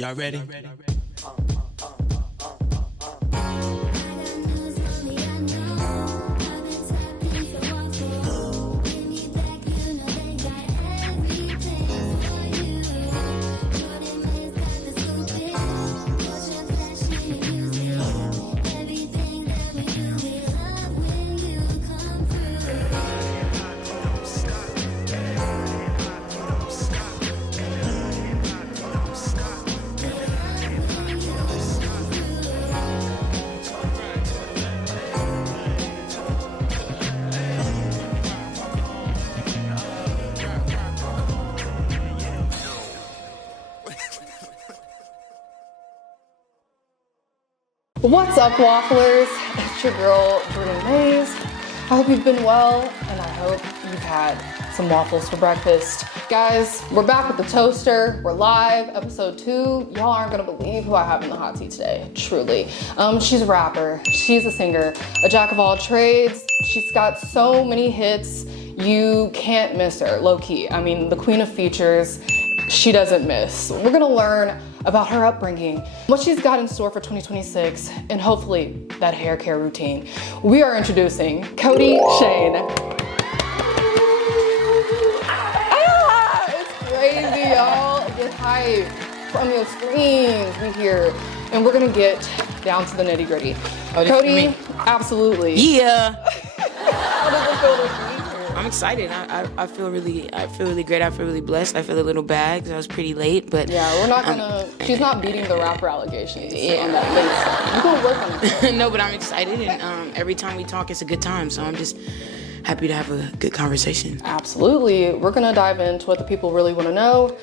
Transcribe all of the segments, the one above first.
Y'all ready? What's up, Wafflers? It's your girl, Jordan Mays. I hope you've been well, and I hope you've had some waffles for breakfast. Guys, we're back with the toaster. We're live, episode 2. Y'all aren't gonna believe who I have in the hot seat today, truly. She's a rapper, she's a singer, a jack of all trades. She's got so many hits, you can't miss her, low key. I mean, the queen of features, she doesn't miss. We're gonna learn about her upbringing, what she's got in store for 2026, and hopefully that hair care routine. We are introducing Kodie Shane. It's crazy, y'all. Get hype from your screens. We here, and we're gonna get down to the nitty gritty. Oh, Kodie, absolutely. Yeah. How does it feel to be here? I'm excited. I feel really great. I feel really blessed. I feel a little bagged. I was pretty late, but yeah, we're not gonna. She's not beating the rapper allegations on that late stuff. You gonna work on it. No, but I'm excited, and every time we talk, it's a good time. So I'm just happy to have a good conversation. Absolutely. We're gonna dive into what the people really want to know.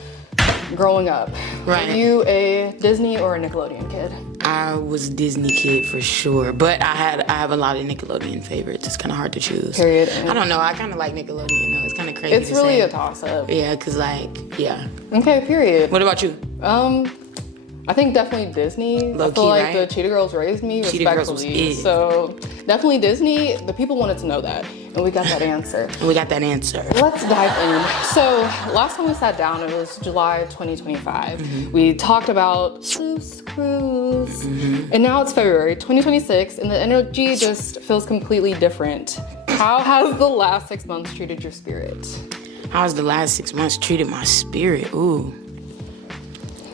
Growing up, Right. Were you a Disney or a Nickelodeon kid? I was a Disney kid for sure, but I have a lot of Nickelodeon favorites. It's kind of hard to choose. Period. I don't know. I kind of like Nickelodeon though. It's kind of crazy. It's to really say. a toss-up. Yeah, cause yeah. Okay, period. What about you? I think definitely Disney. Low I feel key, like right? the Cheetah Girls raised me Cheetah Girls was respectfully. it. So definitely Disney. The people wanted to know that, and we got that answer. We got that answer. Let's dive in. So last time we sat down, it was July 2025. Mm-hmm. We talked about Loose Cruise, and now it's February 2026, and the energy just feels completely different. How has the last 6 months treated your spirit? How's the last 6 months treated my spirit? Ooh.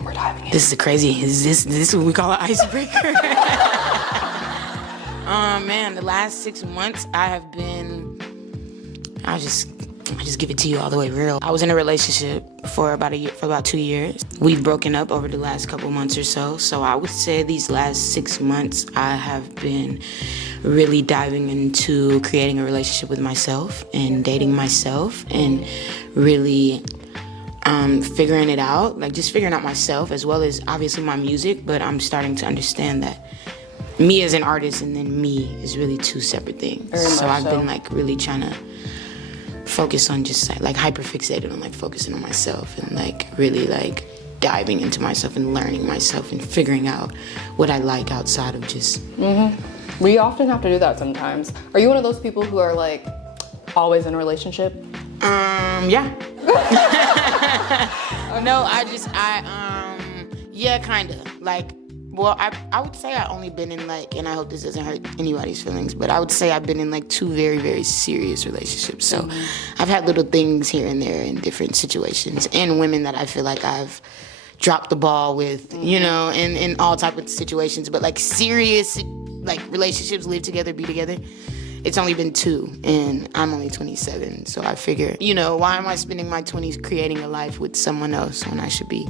We're diving in. This is crazy. Is this what we call an icebreaker? Man, the last 6 months I'll just give it to you all the way real. I was in a relationship for about 2 years. We've broken up over the last couple months or so. So I would say these last 6 months I have been really diving into creating a relationship with myself and dating myself and really figuring it out, like just figuring out myself as well as obviously my music, but I'm starting to understand that me as an artist and then me is really two separate things. So I've been like really trying to focus on just like hyper fixated on like focusing on myself and like really like diving into myself and learning myself and figuring out what I like outside of just. We often have to do that sometimes. Are you one of those people who are like always in a relationship? Yeah. No, yeah, kind of. Like, well, I would say I only been in like, and I hope this doesn't hurt anybody's feelings, but I would say I've been in like 2 very, very serious relationships. So I've had little things here and there in different situations and women that I feel like I've dropped the ball with, you know, in all type of situations. But like serious, like relationships, live together, be together, it's only been 2, and I'm only 27. So I figure, you know, why am I spending my 20s creating a life with someone else when I should be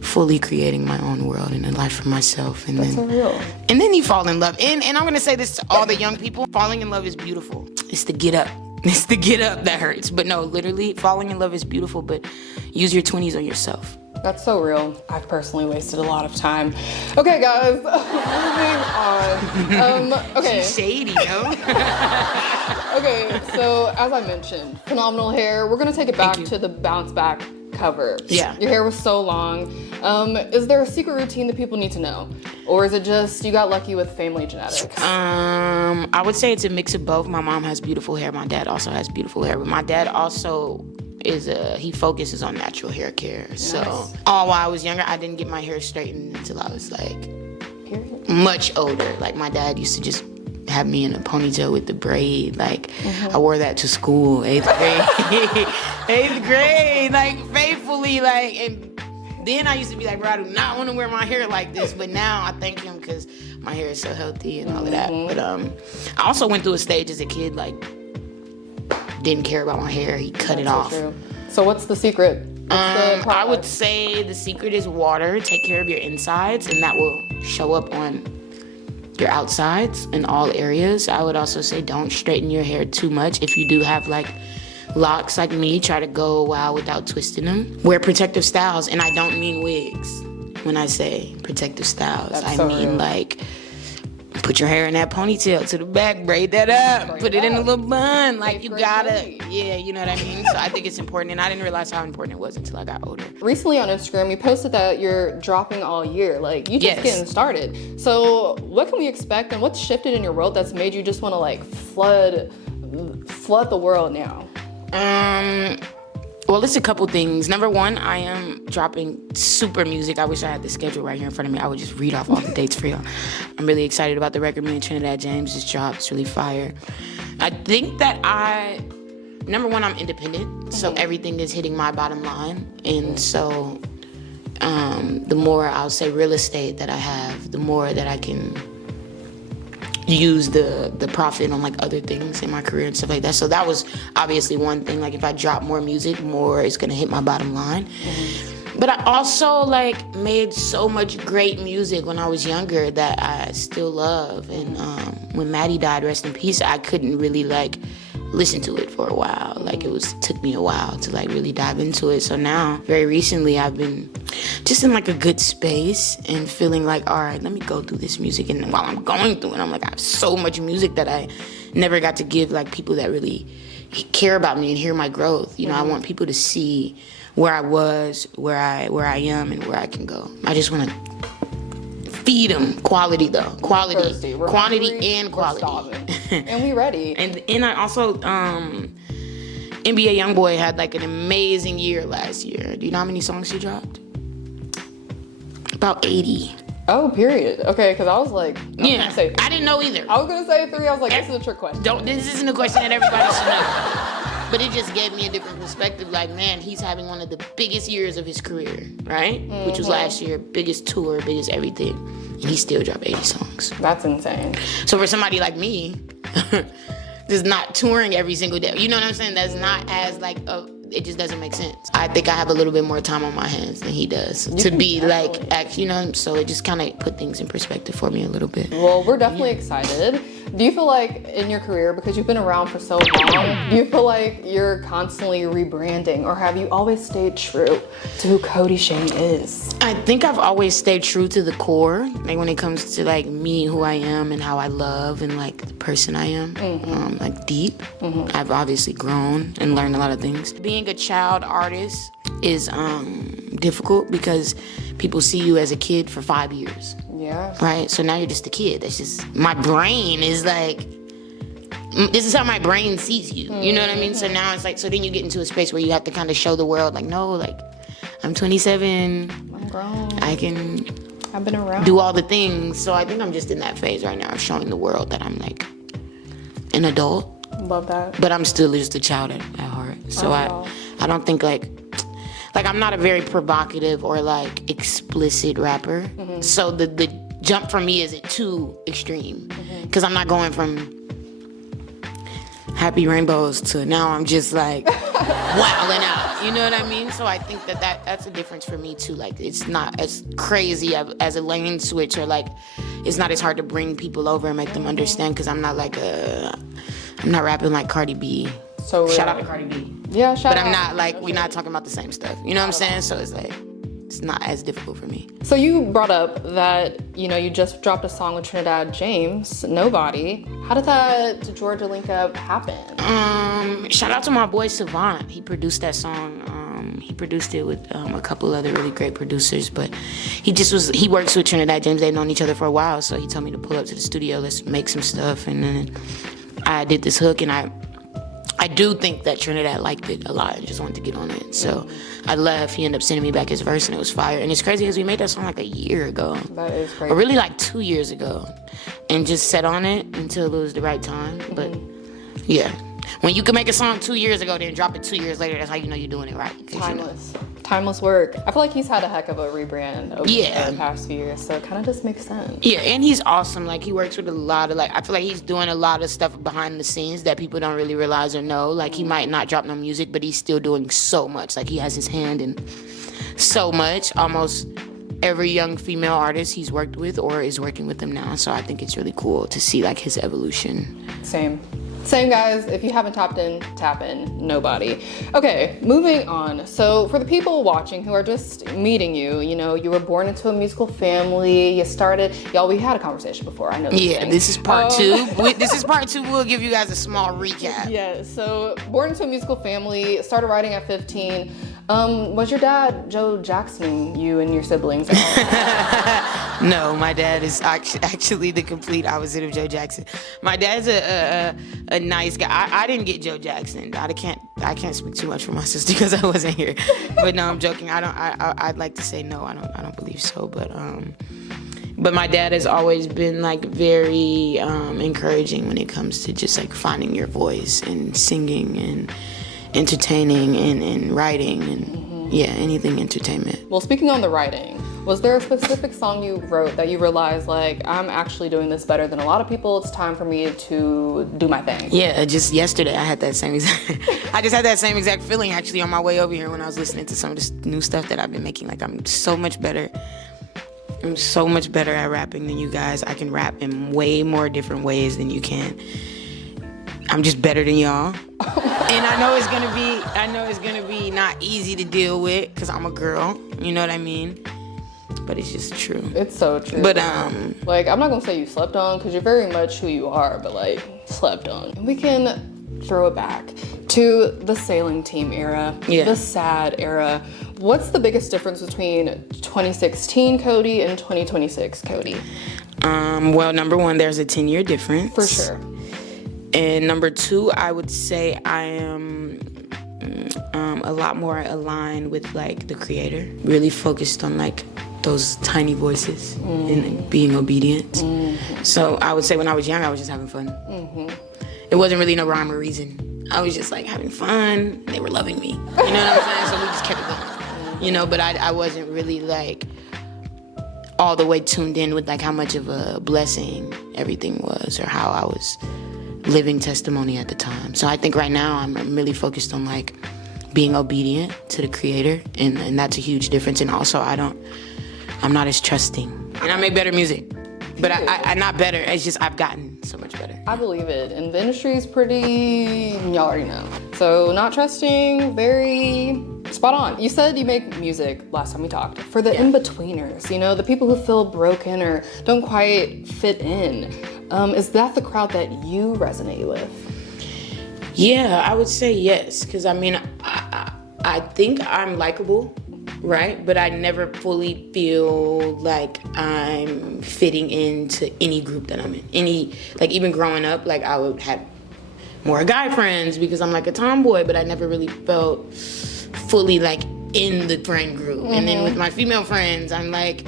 fully creating my own world and a life for myself? And then you fall in love. And I'm gonna say this to all the young people: falling in love is beautiful. It's the get up. It's the get up that hurts. But no, literally, falling in love is beautiful. But use your 20s on yourself. That's so real. I've personally wasted a lot of time. Okay, guys, moving on. Okay. She's shady, yo. Okay, so as I mentioned, phenomenal hair. We're gonna take it back to the bounce back cover. Yeah. Your hair was so long. Is there a secret routine that people need to know? Or is it just you got lucky with family genetics? I would say it's a mix of both. My mom has beautiful hair. My dad also has beautiful hair. But my dad also he focuses on natural hair care. So while I was younger, I didn't get my hair straightened until I was like much older. Like my dad used to just have me in a ponytail with the braid. Like I wore that to school, 8th grade. 8th grade, like faithfully, like, and then I used to be like, bro, I do not want to wear my hair like this. But now I thank him because my hair is so healthy and all of that. But I also went through a stage as a kid, like, didn't care about my hair. He cut it off. True. So what's the secret? I would say the secret is water. Take care of your insides, and that will show up on your outsides in all areas. I would also say don't straighten your hair too much. If you do have like locks like me, try to go a while without twisting them. Wear protective styles, and I don't mean wigs when I say protective styles. I mean like put your hair in that ponytail to the back, braid that up, put it in a little bun. Like you gotta, you know what I mean? So I think it's important, and I didn't realize how important it was until I got older. Recently on Instagram, you posted that you're dropping all year. Like you just getting started. So what can we expect, and what's shifted in your world that's made you just want to like flood the world now? Well, it's a couple things. Number one, I am dropping super music. I wish I had the schedule right here in front of me. I would just read off all the dates for y'all. I'm really excited about the record me and Trinidad James just dropped. It's really fire. I think that number one, I'm independent, so everything is hitting my bottom line. And so the more, I'll say, real estate that I have, the more that I can use the profit on like other things in my career and stuff like that. So that was obviously one thing. Like if I drop more music, more is gonna hit my bottom line. But I also like made so much great music when I was younger that I still love. And when Maddie died, rest in peace, I couldn't really like listen to it for a while. Like took me a while to like really dive into it. So now, very recently, I've been just in like a good space and feeling like, all right, let me go through this music. And while I'm going through it, I'm like, I have so much music that I never got to give like people that really care about me and hear my growth. You know, I want people to see where I was, where I am, and where I can go. I just want to feed them quality though, quantity and quality. And we ready. And I also NBA YoungBoy had like an amazing year last year. Do you know how many songs he dropped? About 80. Oh, period. Okay, because I was like, I didn't know either. I was gonna say 3. I was like, this is a trick question. This isn't a question that everybody should know. But it just gave me a different perspective. Like, man, he's having one of the biggest years of his career, right? Which was last year, biggest tour, biggest everything. And he still dropped 80 songs. That's insane. So for somebody like me, just not touring every single day, you know what I'm saying? That's not as like, it just doesn't make sense. I think I have a little bit more time on my hands than he does to be like, you know, so it just kind of put things in perspective for me a little bit. Well, we're definitely excited. Do you feel like in your career, because you've been around for so long, do you feel like you're constantly rebranding, or have you always stayed true to who Kodie Shane is? I think I've always stayed true to the core, like when it comes to like me, who I am, and how I love, and like the person I am, like deep. I've obviously grown and learned a lot of things. Being a child artist is difficult because people see you as a kid for 5 years. Yeah. Right? So now you're just a kid. That's just, my brain is like, this is how my brain sees you. You know what I mean? So now it's like, so then you get into a space where you have to kind of show the world, like, no, like, I'm 27. I'm grown. I've been around. Do all the things. So I think I'm just in that phase right now of showing the world that I'm like an adult. Love that. But I'm still just a child at heart. So I don't think like I'm not a very provocative or like explicit rapper. So the jump for me isn't too extreme. Because I'm not going from happy rainbows to now I'm just like wilding out. You know what I mean? So I think that's a difference for me too. Like it's not as crazy as a lane switch, or like it's not as hard to bring people over and make them understand, because I'm not like I'm not rapping like Cardi B. So shout out to Cardi B. Yeah, shout out. But I'm not like, we're not talking about the same stuff. You know what I'm saying? So it's like, it's not as difficult for me. So you brought up that, you know, you just dropped a song with Trinidad James, Nobody. How did that Georgia link up happen? Shout out to my boy Savant. He produced that song. He produced it with a couple other really great producers, but he works with Trinidad James. They've known each other for a while, so he told me to pull up to the studio, let's make some stuff. And then I did this hook, and I I do think that Trinidad liked it a lot and just wanted to get on it. So I left. He ended up sending me back his verse, and it was fire. And it's crazy because we made that song like a year ago. That is crazy. Or really like 2 years ago. And just sat on it until it was the right time. But yeah. When you can make a song 2 years ago, then drop it 2 years later, that's how you know you're doing it right. Timeless. Timeless work. I feel like he's had a heck of a rebrand over the past few years, so it kind of just makes sense. Yeah, and he's awesome. Like, he works with a lot of, like, I feel like he's doing a lot of stuff behind the scenes that people don't really realize or know. Like, he might not drop no music, but he's still doing so much. Like, he has his hand in so much. Almost every young female artist he's worked with or is working with them now. So I think it's really cool to see, like, his evolution. Same, guys. If you haven't tapped in, tap in. Nobody. Okay, moving on. So for the people watching who are just meeting you, you know, you were born into a musical family. You started, y'all, we had a conversation before. I know this thing. This is part two. This is part two. We'll give you guys a small recap. Yeah, so born into a musical family, started writing at 15. Was your dad Joe Jacksoning you and your siblings? No, my dad is actually the complete opposite of Joe Jackson. My dad's a nice guy. I didn't get Joe Jackson. I can't speak too much for my sister because I wasn't here. But no, I'm joking. I'd like to say no. I don't believe so. But my dad has always been like very encouraging when it comes to just like finding your voice and singing and entertaining and writing and anything entertainment. Well, speaking on the writing, was there a specific song you wrote that you realized, like, I'm actually doing this better than a lot of people, it's time for me to do my thing? Yeah, just yesterday I had that same exact feeling actually on my way over here when I was listening to some of this new stuff that I've been making. Like, I'm so much better at rapping than you guys. I can rap in way more different ways than you can. I'm just better than y'all. And I know it's gonna be not easy to deal with because I'm a girl, you know what I mean? But it's just true. It's so true. But like, I'm not gonna say you slept on because you're very much who you are, but like, slept on. We can throw it back to the sailing team era, the sad era. What's the biggest difference between 2016 Kodie and 2026 Kodie? Well, number one, there's a 10-year difference. For sure. And number two, I would say I am a lot more aligned with like the creator, really focused on like those tiny voices and being obedient. So I would say when I was young, I was just having fun. It wasn't really no rhyme or reason. I was just like having fun. They were loving me. You know what I'm saying? So we just kept it going. You know, but I wasn't really like all the way tuned in with like how much of a blessing everything was or how I was living testimony at the time. So I think right now I'm really focused on like being obedient to the creator, and that's a huge difference. And also I'm not as trusting, and I make better music, but I'm not better. It's just I've gotten so much better. I believe it, and the industry is pretty, y'all already know. So not trusting, very spot on. You said you make music last time we talked for the in-betweeners, you know, the people who feel broken or don't quite fit in. Is that the crowd that you resonate with? Yeah, I would say yes, because I mean, I think I'm likable, right? But I never fully feel like I'm fitting into any group that I'm in. Like even growing up, like I would have more guy friends because I'm like a tomboy, but I never really felt fully like in the friend group. And then with my female friends, I'm like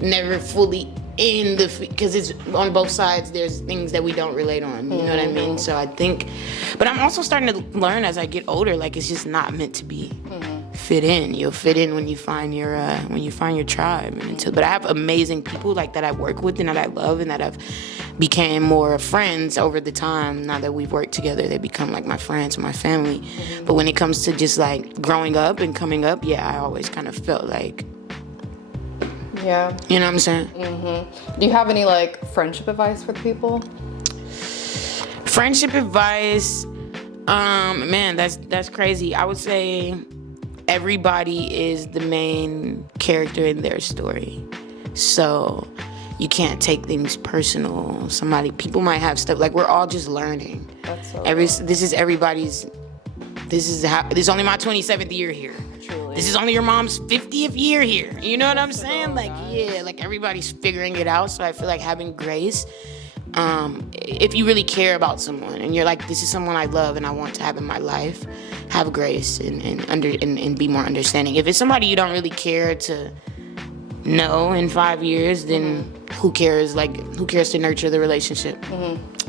never fully in the, because it's on both sides, there's things that we don't relate on, you know what I mean? So I think, but I'm also starting to learn as I get older, like it's just not meant to be fit in. You'll fit in when you find your tribe. But I have amazing people like that I work with and that I love and that I've became more friends over the time. Now that we've worked together, they become like my friends and my family. But when it comes to just like growing up and coming up, I always kind of felt like, yeah. You know what I'm saying? Do you have any like friendship advice for the people? Friendship advice, man, that's crazy. I would say everybody is the main character in their story. So you can't take things personal. People might have stuff, like we're all just learning. That's so this is only my 27th year here. Truly. This is only your mom's 50th year here. You know what I'm saying? Like, yeah, like everybody's figuring it out. So I feel like having grace if you really care about someone and you're like, this is someone I love and I want to have in my life, have grace and be more understanding. If it's somebody you don't really care to know in 5 years, then who cares? Like, who cares to nurture the relationship?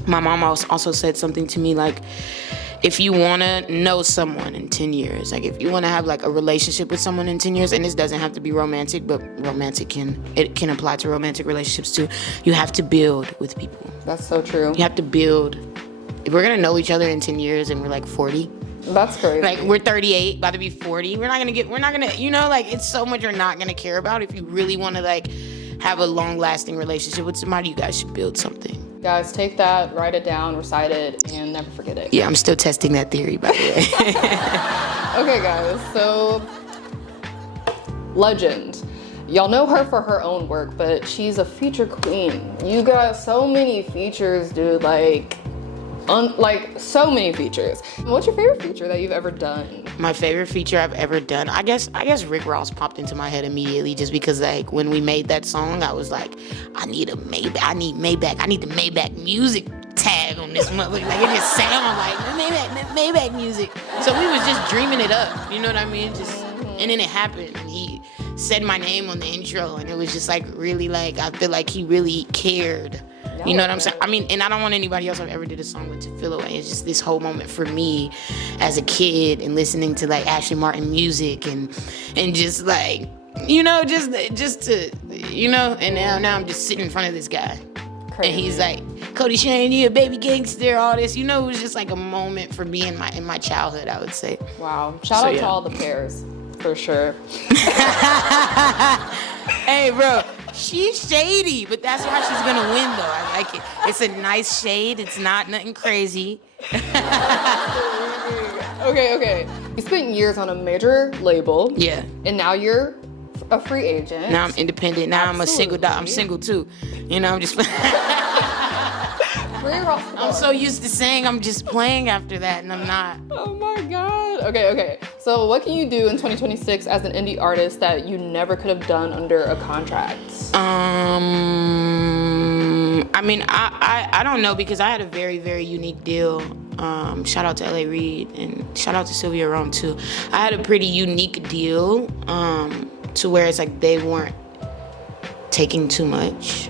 My mom also said something to me like, if you want to know someone in 10 years, like if you want to have like a relationship with someone in 10 years, and this doesn't have to be romantic, but romantic can apply to romantic relationships too. You have to build with people. That's so true. You have to build. If we're going to know each other in 10 years and we're like 40, that's crazy. like we're 38, about to be 40, we're not going to, you know, like it's so much you're not going to care about. If you really want to like have a long lasting relationship with somebody, you guys should build something. Guys, take that, write it down, recite it, and never forget it. Yeah, I'm still testing that theory, by the way. Okay, guys, so legend. Y'all know her for her own work, but she's a feature queen. You got so many features, dude, like so many features. What's your favorite feature that you've ever done? My favorite feature I've ever done, I guess Rick Ross popped into my head immediately, just because like when we made that song, I was like, I need the Maybach music tag on this motherfucker. Like it just sounded like Maybach music. So we was just dreaming it up, you know what I mean? Just and then it happened, and he said my name on the intro, and it was just like really like I feel like he really cared. You know what I'm saying? I mean, and I don't want anybody else I've ever did a song with to feel away. It's just this whole moment for me as a kid and listening to like Ashley Martin music and just like, you know, just to, you know, and now I'm just sitting in front of this guy. Crazy. And he's like, Kodie Shane, you a baby gangster, all this. You know, it was just like a moment for me in my childhood, I would say. Wow. Shout out to all the pairs, for sure. Hey, bro. She's shady, but that's why she's gonna win, though. I like it. It's a nice shade. It's not nothing crazy. Okay. You spent years on a major label. Yeah. And now you're a free agent. Now I'm independent. Now I'm a single dog. I'm single too. You know, I'm just. I'm so used to saying I'm just playing after that, and I'm not. Oh my God. Okay. So what can you do in 2026 as an indie artist that you never could have done under a contract? I mean, I don't know, because I had a very, very unique deal. Shout out to LA Reid and shout out to Sylvia Rome too. I had a pretty unique deal to where it's like they weren't taking too much.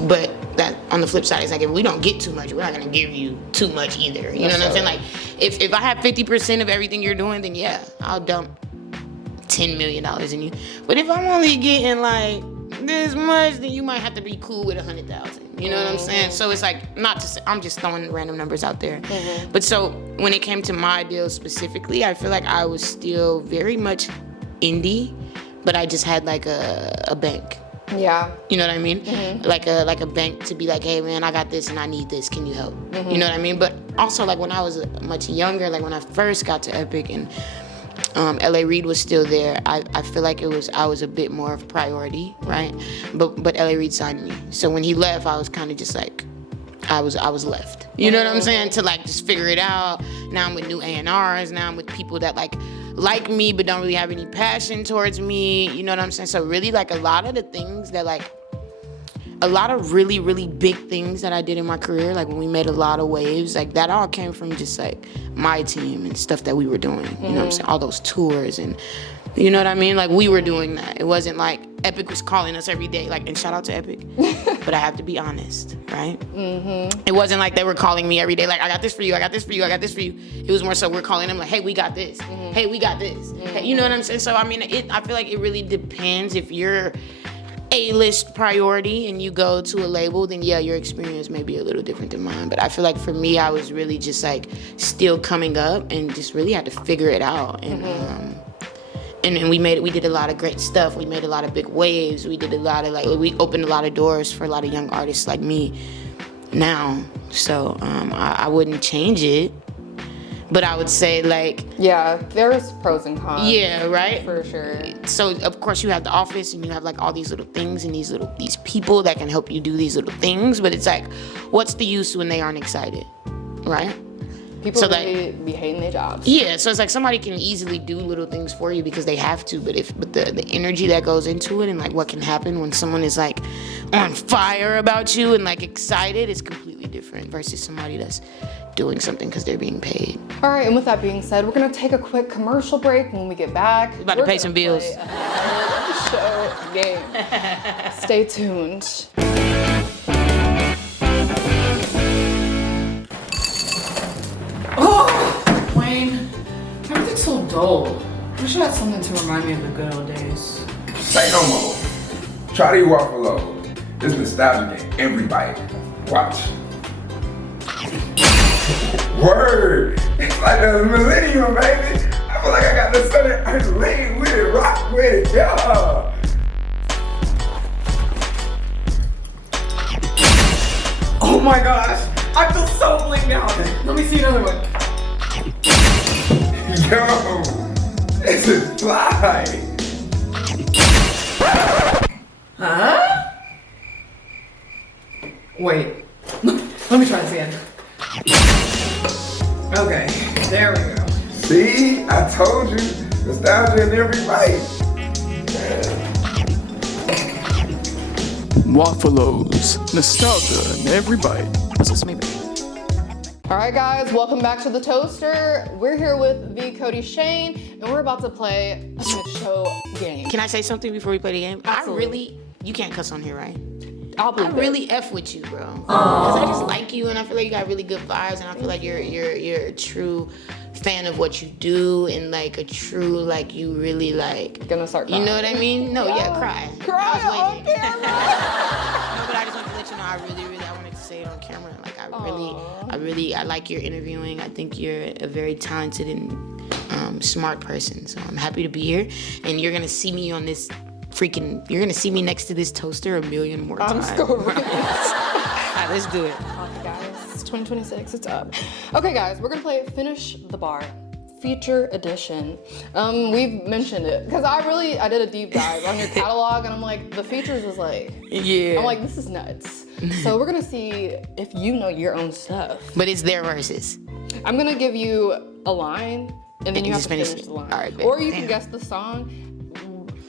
But that on the flip side, it's like if we don't get too much, we're not gonna give you too much either. You know what I'm saying? Like if I have 50% of everything you're doing, then yeah, I'll dump $10 million in you. But if I'm only getting like this much, then you might have to be cool with 100,000. You know what I'm saying? So it's like, not to say, I'm just throwing random numbers out there. But so when it came to my deal specifically, I feel like I was still very much indie, but I just had like a bank. Yeah. You know what I mean? Like a bank to be like, hey man, I got this and I need this. Can you help? You know what I mean? But also like when I was much younger, like when I first got to Epic and LA Reid was still there, I feel like I was a bit more of a priority, right? But LA Reid signed me. So when he left, I was kind of just like, I was left. You know what I'm saying? To like just figure it out. Now I'm with new A&Rs. Now I'm with people that like me but don't really have any passion towards me. You know what I'm saying? So really like a lot of the things that like, a lot of really, really big things that I did in my career, like when we made a lot of waves, like that all came from just like my team and stuff that we were doing. You know what I'm saying? All those tours and, you know what I mean? Like we were doing that. It wasn't like Epic was calling us every day, like, and shout out to Epic. But I have to be honest, right? It wasn't like they were calling me every day, like, I got this for you, I got this for you, I got this for you. It was more so we're calling them like, hey, we got this. Hey, we got this. Hey, you know what I'm saying? So, I mean, I feel like it really depends. If you're A-list priority and you go to a label, then yeah, your experience may be a little different than mine. But I feel like for me, I was really just like still coming up and just really had to figure it out. And we did a lot of great stuff. We made a lot of big waves. We did a lot of we opened a lot of doors for a lot of young artists like me now. So I wouldn't change it. But I would say like... Yeah, there's pros and cons. Yeah, right? For sure. So, of course, you have the office and you have like all these little things and these people that can help you do these little things. But it's like, what's the use when they aren't excited, right? People really be hating their jobs. Yeah, so it's like somebody can easily do little things for you because they have to, but the energy that goes into it and like what can happen when someone is like on fire about you and like excited is completely different versus somebody that's doing something because they're being paid. All right, and with that being said, we're gonna take a quick commercial break. When we get back, We're about to pay some bills. Show game. Stay tuned. Oh, Wayne, everything's so dull. I wish I had something to remind me of the good old days. Say no more. Try these waffle loaves. It's nostalgic in every bite. Watch. Word! It's like the millennium, baby. I feel like I got the southern earth lean with it, rock with it, yeah. Oh my gosh, I feel so blinged out. Let me see another one. Yo, this is fly. Huh? Wait, let me try this again. Okay, there we go. See, I told you, nostalgia in every bite. Waffles, nostalgia in every bite. All right, guys, welcome back to the Toaster. We're here with the Kodie Shane, and we're about to play a good show game. Can I say something before we play the game? Absolutely. You can't cuss on here, right? I I really F with you, bro. Because I just like you and I feel like you got really good vibes and I feel like you're a true fan of what you do and like a true, like you really like. Gonna start You crying. know what I mean? No, yeah, cry. Cry I was on waiting. camera. No, but I just want to let you know I really I wanted to say it on camera. Like I like your interviewing. I think you're a very talented and smart person. So I'm happy to be here. And you're gonna see me on this you're gonna see me next to this toaster a million more times. I'm scoring. All right, let's do it. Okay, guys, it's 2026, it's up. Okay, guys, we're gonna play Finish the Bar. Feature edition. We've mentioned it because I did a deep dive on your catalog and I'm like, the features is like, Yeah. I'm like, this is nuts. So we're gonna see if you know your own stuff. But it's their verses. I'm gonna give you a line and then you have just to finish finish it. the line. All right, bet. Or you can Damn. guess the song.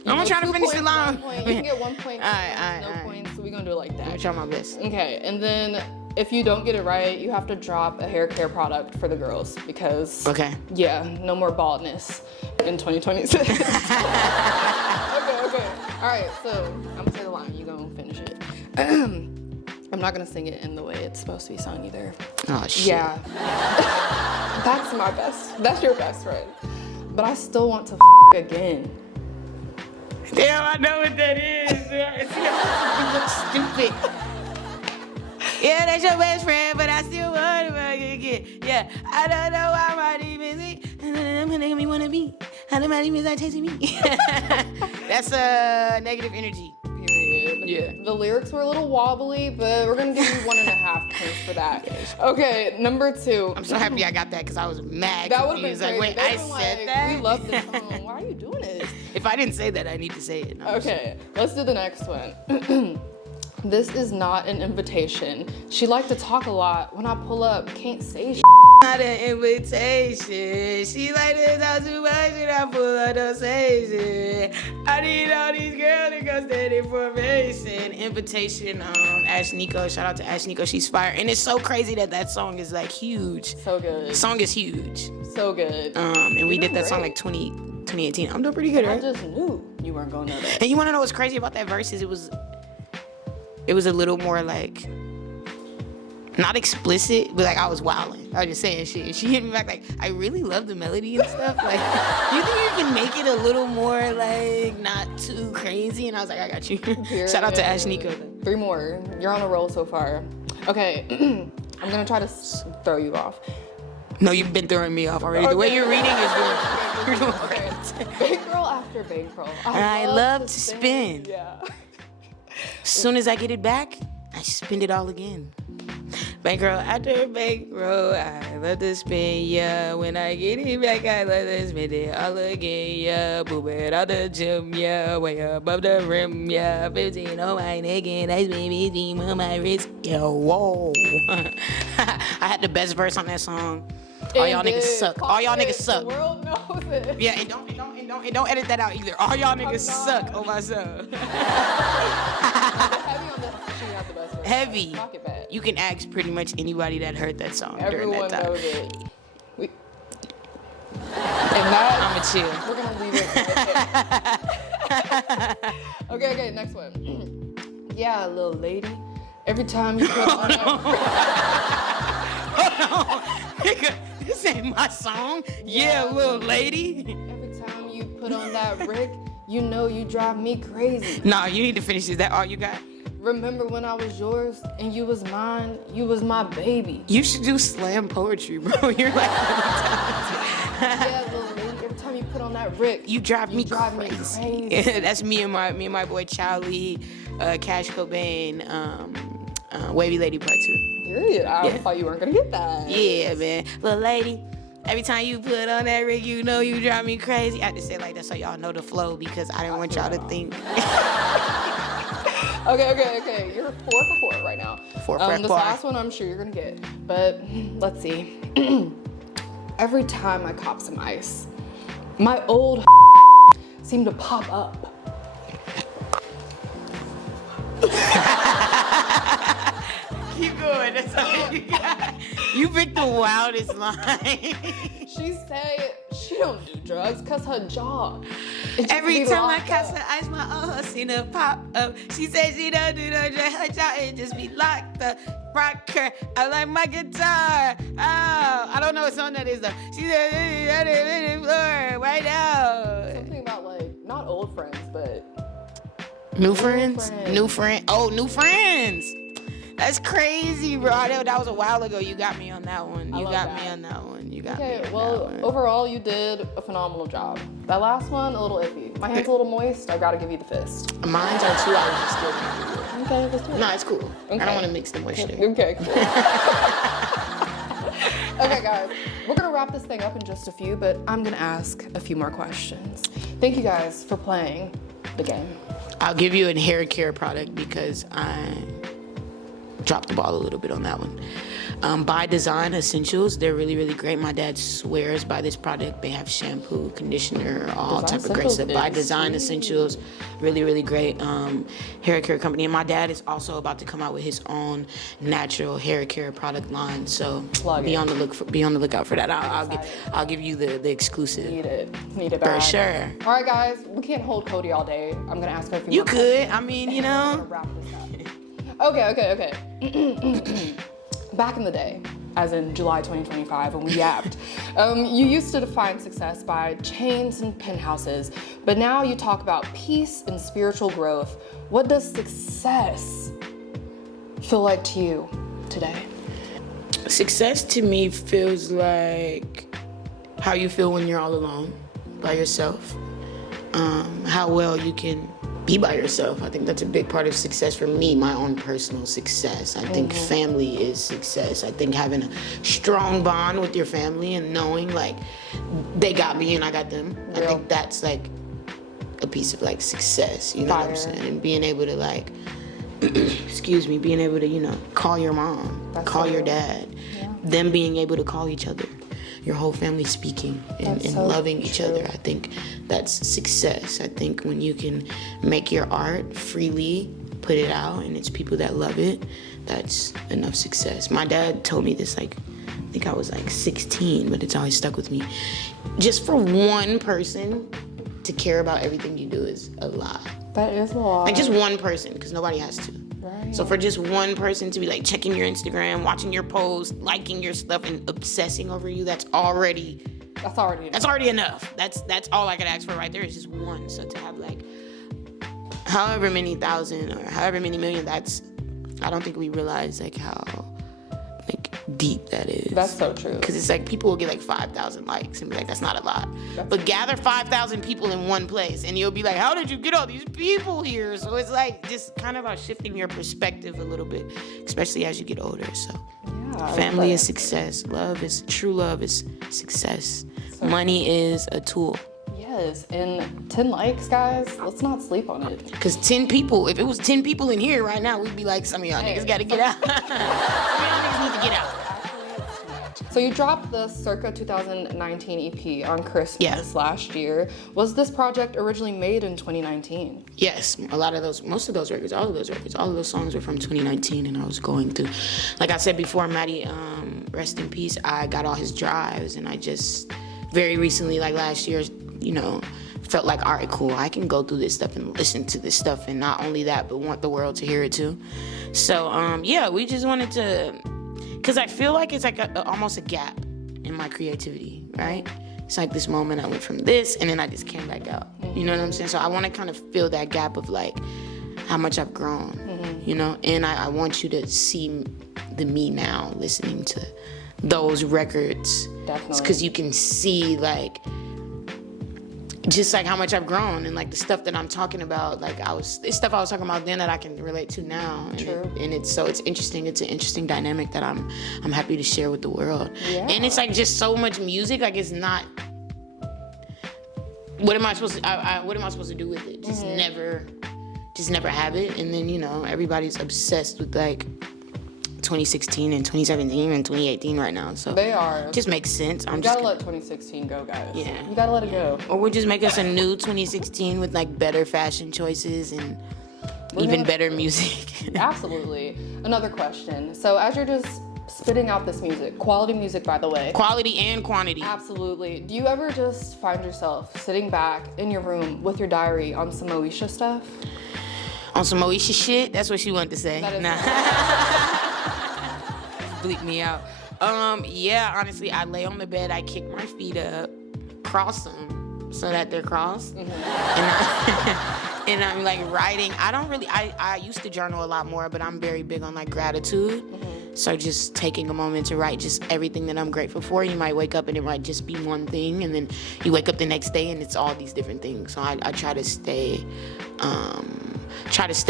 I'm gonna try to finish the line. You can get 1 point. All right. No points, so we're gonna do it like I'm gonna that. try my best. Okay, and then if you don't get it right, you have to drop a hair care product for the girls because Okay. yeah, no more baldness in 2026. okay. All right, so I'm gonna say the line. You gonna finish it. I'm not gonna sing it in the way it's supposed to be sung either. Oh shit. Yeah. That's my best. That's your best friend. But I still want to again. Damn, I know what that is. See, you look stupid. Yeah, that's your best friend, but I still want to again. Yeah, I don't know why my demons make me wanna be. How do my demons are chasing me? That's a negative energy. Period. Yeah. The lyrics were a little wobbly, but we're gonna give you 1.5 points for that. Okay, number 2. I'm so happy I got that because I was mad. That would have been confused. crazy. Like, wait, They I would've been said like, that. We love this song. Why are you doing this? If I didn't say that, I need to say it. No, I'm Okay, let's do the next one. This is not an invitation. She liked to talk a lot. When I pull up, can't say shit. not an invitation. She like to talk too much and I pull up, don't say shit. I need all these girls to go stand in formation. Invitation, Ash Nico. Shout out to Ash Nico. She's fire. And it's so crazy that song is like huge. So good. The song is huge. So good. And we You're did that song great. like 2018. I'm doing pretty good, I right? just knew you weren't gonna know that. And you wanna know what's crazy about that verses? It was a little more like, not explicit, but like I was wilding. I was just saying shit. And she hit me back like, I really love the melody and stuff. Like, you think you can make it a little more like not too crazy? And I was like, I got you. Shout out to Ash Nico. 3 more. You're on a roll so far. Okay, I'm gonna try to throw you off. No, you've been throwing me off already. The way you're reading is good. You're doing Okay. great. Bankroll after bankroll. I love to spin. Yeah. As soon as I get it back, I spend it all again. Bankroll after bankroll, I love to spend, yeah. When I get it back, I love to spend it all again, yeah. Boom it out the gym, yeah. Way above the rim, yeah. 15 on my neck and ice baby team on my wrist, yeah. Whoa. I had the best verse on that song. All y'all niggas suck. All y'all niggas suck. The world knows it. Yeah, and don't edit that out either. All y'all niggas suck. Oh my son. Heavy on this. She had the best one. Heavy. Knock it back. You can ask pretty much anybody that heard that song during Everyone that time. knows it. And that, I'ma chill. we're gonna leave it. Okay, next one. Yeah, little lady. Every time you put on that, Nigga, this ain't my song. Yeah, little lady. every time you put on that Rick, you know you drive me crazy. Nah, you need to finish. Is that all you got? Remember when I was yours and you was mine? You was my baby. You should do slam poetry, bro. You're like, Yeah, little lady. Every time you put on that Rick, you drive me drive me crazy. crazy. Yeah, that's me and my boy Charlie, Cash Cobain, Wavy Lady Part 2. Period. I Yeah. thought you weren't gonna get that. Yeah, man. Little lady, every time you put on that rig, you know you drive me crazy. I had to say it like that so y'all know the flow because I didn't want y'all to think. Okay. You're 4 for 4 right now. 4 for This 4. last one I'm sure you're gonna get, but let's see. Every time I cop some ice, my old seem to pop up. Keep going. That's all you got. You picked the wildest line. She said she don't do drugs cause her jaw. it just Every be time I locked catch up. her ice, my own seen her pop up. She said she don't do no drugs, her jaw it just be locked up. Rock her, I like my guitar. Oh, I don't know what song that is though. She said right now. Something about like not old friends, but New friends? friends. New friend. Oh, new friends. That's crazy, bro. I know that was a while ago. You got me on that one. You love got that. me on that one. You got me okay. on Well, that one. overall, you did a phenomenal job. That last one, a little iffy. My hand's a little moist. I gotta give you the fist. Mine's are 2 hours still. Okay, let's do it. No, it's cool. I Okay. don't want to mix the moisture. Okay, cool. Okay, guys, we're gonna wrap this thing up in just a few, but I'm gonna ask a few more questions. Thank you guys for playing the game. I'll give you a hair care product because I dropped the ball a little bit on that one. By Design Essentials, they're really, really great. My dad swears by this product. They have shampoo, conditioner, all Design type of great stuff. Essentials By is Design sweet. Essentials, really, really great hair care company. And my dad is also about to come out with his own natural hair care product line. So Plug be it. on the lookout for that. I'll give you the exclusive. Need it For bad. sure. All right, guys, we can't hold Kodie all day. I'm gonna ask her a few You more could. I mean, you I'm gonna know. wrap this up. Okay. Back in the day, as in July 2025 when we yapped, you used to define success by chains and penthouses, but now you talk about peace and spiritual growth. What does success feel like to you today? Success to me feels like how you feel when you're all alone by yourself. How well you can be by yourself. I think that's a big part of success for me, my own personal success. I think family is success. I think having a strong bond with your family and knowing like they got me and I got them. I Real. think that's like a piece of like success, you know what I'm Fire. saying? And being able to like, excuse me, being able to, you know, call your mom, That's call so your real. dad, them being able to call each other, your whole family speaking and, That's so loving each true. other. I think that's success. I think when you can make your art freely, put it out, and it's people that love it, that's enough success. My dad told me this like, I think I was like 16, but it's always stuck with me. Just for one person to care about everything you do is a lot. That is a lot. Like just one person, because nobody has to. Right. So for just one person to be like checking your Instagram, watching your posts, liking your stuff, and obsessing over you, that's already That's already enough. That's all I could ask for right there is just one. So to have like however many thousand or however many million, I don't think we realize like how like deep that is. That's so true. Because it's like people will get like 5,000 likes and be like, that's not a lot. But gather 5,000 people in one place and you'll be like, how did you get all these people here? So it's like just kind of about shifting your perspective a little bit, especially as you get older. So Yeah, family but- is success. True love is success. Money is a tool. Yes, and 10 likes, guys. Let's not sleep on it. Because 10 people, if it was 10 people in here right now, we'd be like, some of y'all niggas gotta get out. Some of y'all niggas need to get out. So you dropped the circa 2019 EP on Christmas Yeah. last year. Was this project originally made in 2019? Yes, most of those records, all of those songs were from 2019, and I was going through, like I said before, Maddie, rest in peace, I got all his drives, and I just, very recently, like last year, you know, felt like, all right, cool, I can go through this stuff and listen to this stuff, and not only that, but want the world to hear it too. So, yeah, we just wanted to, because I feel like it's like almost a gap in my creativity, right? It's like this moment I went from this, and then I just came back out. You know what I'm saying? So I want to kind of fill that gap of like how much I've grown, you know? And I want you to see the me now listening to those records. Definitely. Because you can see like, just like how much I've grown, and like the stuff that I'm talking about, like it's stuff I was talking about then that I can relate to now. And True. It's interesting. It's an interesting dynamic that I'm happy to share with the world. Yeah. And it's like just so much music. Like it's not. What am I supposed to? What am I supposed to do with it? Just never have it. And then, you know, everybody's obsessed with like 2016 and 2017 and 2018 right now. So They are. just makes sense. You gotta let 2016 go, guys. Yeah. You gotta let it go. Or we'll just make us a new 2016 with like better fashion choices and even better music. Absolutely. Another question. So as you're just spitting out this music, quality music, by the way. Quality and quantity. Absolutely. Do you ever just find yourself sitting back in your room with your diary on some Moesha stuff? On some Moesha shit? That's what she wanted to say. That is Bleep me out. Yeah, honestly, I lay on the bed, I kick my feet up, cross them so that they're crossed. And I'm like writing. I used to journal a lot more, but I'm very big on like gratitude. So just taking a moment to write just everything that I'm grateful for. You might wake up and it might just be one thing, and then you wake up the next day and it's all these different things. So I try to stay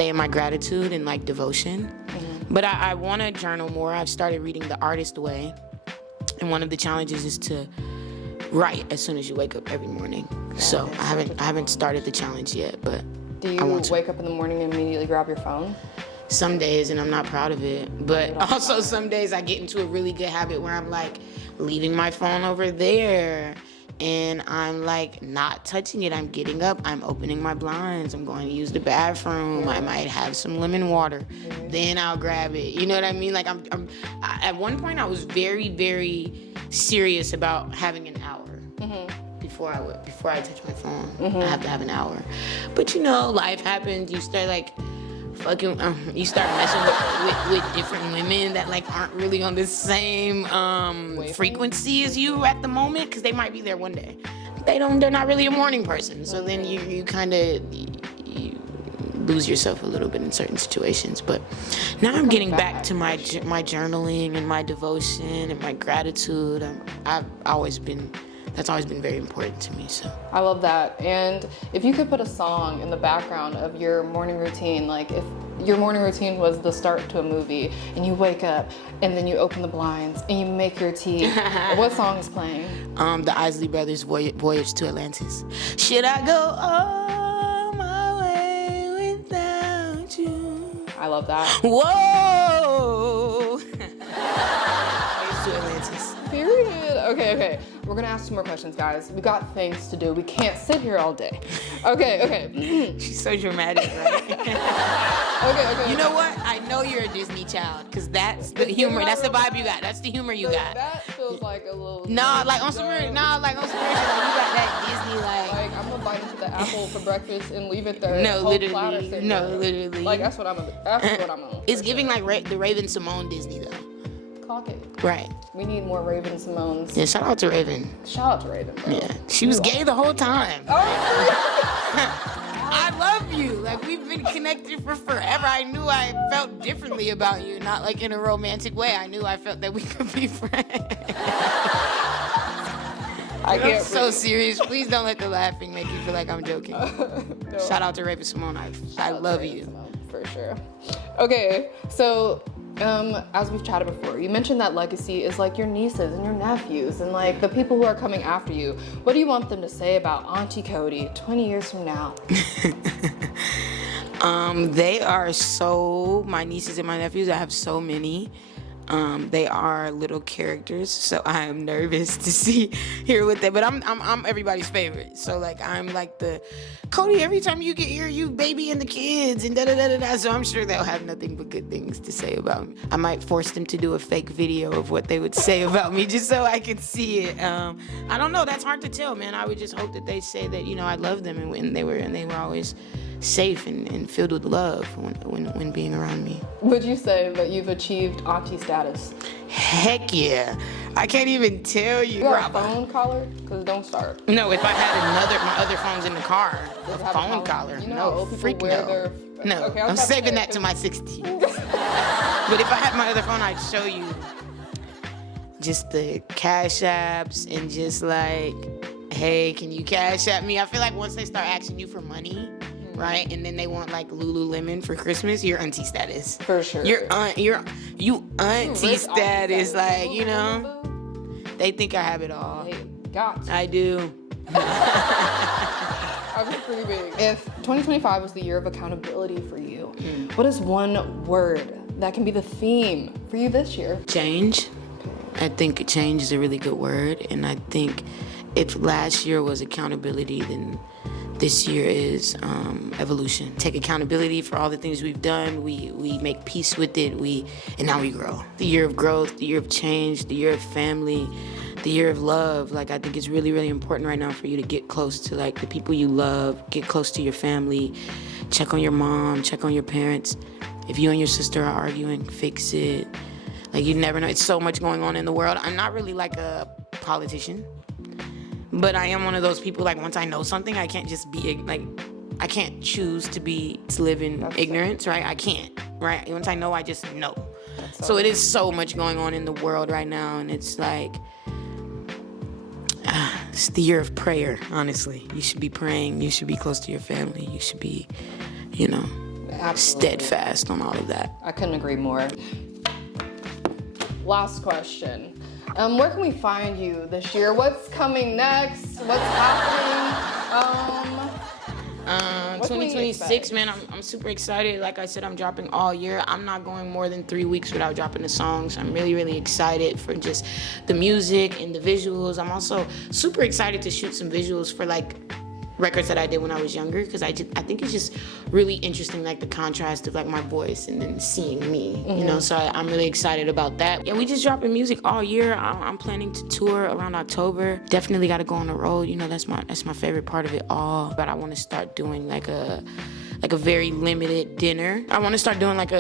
in my gratitude and like devotion. But I want to journal more. I've started reading The Artist Way, and one of the challenges is to write as soon as you wake up every morning. So I haven't started the challenge yet, but Do you wake up in the morning and immediately grab your phone? some days, and I'm not proud of it. But also some days I get into a really good habit where I'm like leaving my phone over there, and I'm like not touching it. I'm getting up, I'm opening my blinds, I'm going to use the bathroom, I might have some lemon water, then I'll grab it. You know what I mean? Like at one point I was very, very serious about having an hour. Before I touch my phone, I have to have an hour. But you know, life happens. You start like you start messing with different women that like aren't really on the same frequency as you at the moment, because they might be there one day. They're not really a morning person. So then you kind of lose yourself a little bit in certain situations. But now I'm getting back to my journaling and my devotion and my gratitude. That's always been very important to me. So I love that. And if you could put a song in the background of your morning routine, like if your morning routine was the start to a movie and you wake up and then you open the blinds and you make your tea, what song is playing? The Isley Brothers' Voyage to Atlantis. Should I go all my way without you? I love that. Whoa! Voyage to Atlantis. Period. Okay. We're gonna ask 2 more questions, guys. We got things to do. We can't sit here all day. Okay. She's so dramatic, right? Okay. You know what? I know you're a Disney child, because that's the humor. That's the vibe you got. That's the humor you got. That feels like a little. Like on some real shit, you got that Disney Like I'm gonna bite into the apple for breakfast and leave it there. No, Whole literally. platter sitting No, there. literally. Like that's what I'm on. It's giving like the Raven Simone Disney though. Clock it. Right. We need more Raven Simones. Yeah, shout out to Raven. Shout out to Raven, bro. Yeah, she was gay the whole time. Oh, I love you. Like, we've been connected for forever. I knew I felt differently about you, not like in a romantic way. I knew I felt that we could be friends. I I'm can't. so serious. Please don't let the laughing make you feel like I'm joking. Shout out to Raven Simone. I love you. For sure. Okay, so as we've chatted before, you mentioned that legacy is like your nieces and your nephews and like the people who are coming after you. What do you want them to say about Auntie Kodie 20 years from now? They are my nieces and my nephews. I have so many. They are little characters, so I am nervous to hear what they. But I'm everybody's favorite. So like I'm like the Kodie. Every time you get here, you baby and the kids and da da da da da. So I'm sure they'll have nothing but good things to say about me. I might force them to do a fake video of what they would say about me just so I can see it. I don't know. That's hard to tell, man. I would just hope that they say that I love them and they were always safe and filled with love when being around me. Would you say that you've achieved auntie status? Heck yeah. I can't even tell you. You got a phone collar? Because don't start. No, if I had my other phone's in the car. Does it A have phone collar. You know, No, old people freak wear no. their... No, Okay, I'm saving that to my 60s. But if I had my other phone, I'd show you just the cash apps and just like, hey, can you cash app me? I feel like once they start asking you for money, right, and then they want like Lululemon for Christmas, you're auntie status. For sure. You auntie status, like, they think I have it all. Hey, got I do. I'm pretty big. If 2025 was the year of accountability for you, what is one word that can be the theme for you this year? Change. I think change is a really good word, and I think if last year was accountability, then this year is evolution. Take accountability for all the things we've done. We make peace with it. And now we grow. The year of growth, the year of change, the year of family, the year of love. Like, I think it's really, really important right now for you to get close to like the people you love, get close to your family, check on your mom, check on your parents. If you and your sister are arguing, fix it. Like, you never know. It's so much going on in the world. I'm not really like a politician, but I am one of those people, like, once I know something, I can't just be, like, I can't choose to live in ignorance, right? I can't, right? Once I know, I just know. So it is so much going on in the world right now, and it's like, it's the year of prayer, honestly. You should be praying. You should be close to your family. You should be, Absolutely. steadfast on all of that. I couldn't agree more. Last question. Where can we find you this year? What's coming next? What's happening? What can we 2026, expect? man, I'm super excited. Like I said, I'm dropping all year. I'm not going more than 3 weeks without dropping a song. So I'm really, really excited for just the music and the visuals. I'm also super excited to shoot some visuals for like records that I did when I was younger, because I think it's just really interesting, like the contrast of like my voice and then seeing me, so I'm really excited about that. And we just dropping music all year. I'm planning to tour around October. Definitely got to go on the road. That's my favorite part of it all. But I want to start doing like a very limited dinner. I want to start doing like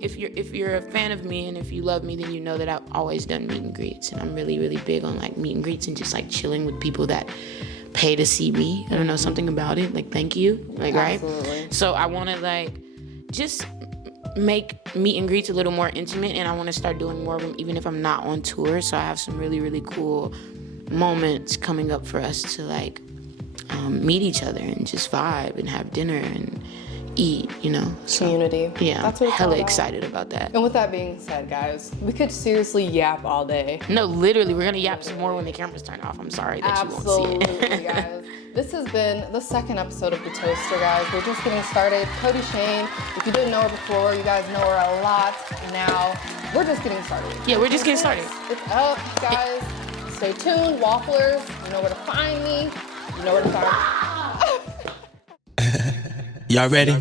if you're a fan of me and if you love me, then you know that I've always done meet and greets, and I'm really, really big on like meet and greets and just like chilling with people that pay to see me. I don't know, something about it, like thank you, like, Absolutely. right? So I want to like just make meet and greets a little more intimate, and I want to start doing more of them even if I'm not on tour. So I have some really, really cool moments coming up for us to like meet each other and just vibe and have dinner and eat, So, Community. yeah, That's what it's all hella about. excited about that. And with that being said, guys, we could seriously yap all day. No, literally, we're gonna yap some more when the cameras turn off. I'm sorry that you won't see it. Absolutely, guys. This has been the second episode of The Toaster, guys. We're just getting started. Kodie Shane, if you didn't know her before, you guys know her a lot now. We're just getting started. Yeah, we're just getting started. It's up, guys. Stay tuned, Wafflers. You know where to find me. You know where to find me. Y'all ready?